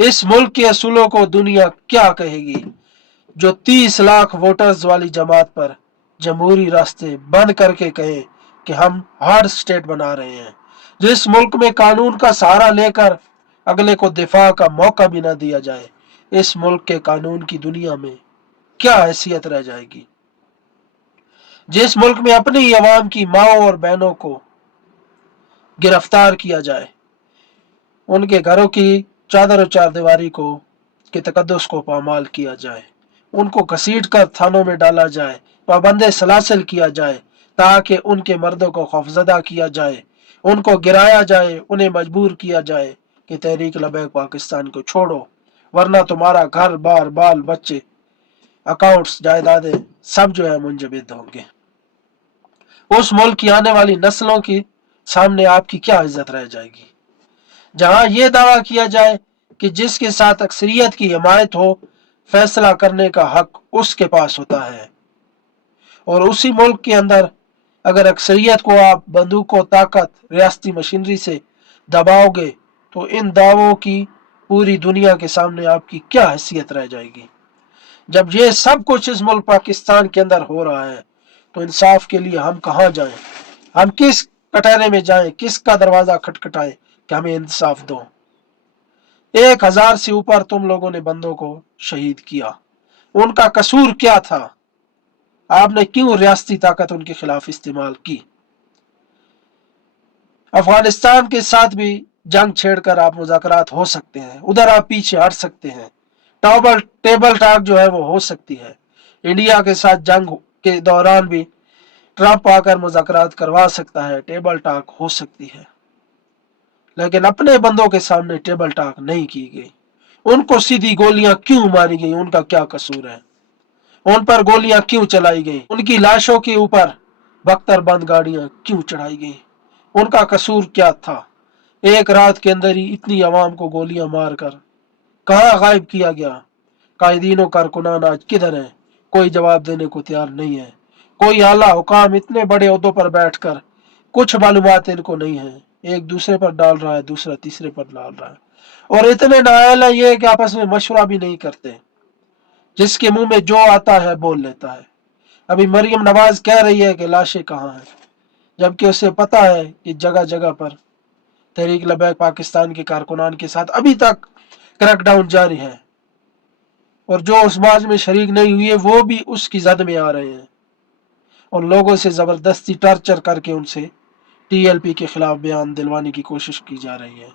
इस मुल्क के असूलों को दुनिया क्या कहेगी जो 30 लाख वोटर्स वाली जमात पर जमहूरी रास्ते बंद करके कहे कि हम हार्ड स्टेट बना रहे हैं। जिस मुल्क में कानून का सहारा लेकर अगले को दिफा का मौका भी न दिया जाए, इस मुल्क के कानून की दुनिया में क्या हैसियत रह जाएगी। जिस मुल्क में अपनी ही अवाम की माओ और बहनों को गिरफ्तार किया जाए, उनके घरों की चादर और चारदीवारी को के तकद्दुस को पामाल किया जाए, उनको घसीट कर थानों में डाला जाए, पाबंदे सलासिल किया जाए ताकि उनके मर्दों को खौफजदा किया जाए, उनको गिराया जाए, उन्हें मजबूर किया जाए कि तहरीक लबैक पाकिस्तान को छोड़ो, वरना तुम्हारा घर बार बाल बच्चे अकाउंट्स जायदादें सब जो है मुंजमद होंगे। उस मुल्क की आने वाली नस्लों की सामने आपकी क्या इज्जत रह जाएगी जहां यह दावा किया जाए कि जिसके साथ अक्सरियत की हिमायत हो, फैसला करने का हक उसके पास होता है। और उसी मुल्क के अंदर अगर अक्सरियत को आप बंदूक व ताकत रियासती मशीनरी से दबाओगे तो इन दावों की पूरी दुनिया के सामने आपकी क्या हैसियत रह जाएगी। जब ये सब कुछ इस मुल्क पाकिस्तान के अंदर हो रहा है तो इंसाफ के लिए हम कहाँ जाएं, हम किस कटहरे में जाएं, किसका दरवाजा खटखटाएं कि हमें इंसाफ दो। 1000 से ऊपर तुम लोगों ने बंदों को शहीद किया, उनका कसूर क्या था? आपने क्यों रियासती ताकत उनके खिलाफ इस्तेमाल की? अफगानिस्तान के साथ भी जंग छेड़कर आप मुज़ाकरात हो सकते हैं, उधर आप पीछे हट सकते हैं, टेबल टॉक जो है वो हो सकती है। इंडिया के साथ जंग के दौरान भी ट्रंप आकर मुज़ाकरात करवा सकता है, टेबल टॉक हो सकती है, लेकिन अपने बंदों के सामने टेबल टॉक नहीं की गई। उनको सीधी गोलियां क्यों मारी गई, उनका क्या कसूर है? उन पर गोलियां क्यों चलाई गई? उनकी लाशों के ऊपर बख्तर बंद गाड़ियां क्यों चढ़ाई गई? उनका कसूर क्या था? एक रात के अंदर ही इतनी आवाम को गोलियां मारकर कहां गायब किया गया? कायदीन कारकुनान आज किधर हैं? कोई जवाब देने को तैयार नहीं है। कोई आला हुकाम इतने बड़े ओहदों पर बैठकर कुछ मालूमात इनको नहीं है, एक दूसरे पर डाल रहा है, दूसरा तीसरे पर डाल रहा है। और इतने नाअहल है ये कि आपस में मशवरा भी नहीं करते, जिसके मुंह में जो आता है बोल लेता है। अभी मरियम नवाज कह रही है कि लाशें कहाँ हैं, जबकि उसे पता है कि जगह जगह पर तहरीक लबैक पाकिस्तान के कारकुनान के साथ अभी तक क्रैकडाउन जारी है और जो उस बाज में शरीक नहीं हुए वो भी उसकी जद में आ रहे हैं और लोगों से जबरदस्ती टॉर्चर करके उनसे टीएलपी के खिलाफ बयान दिलवाने की कोशिश की जा रही है।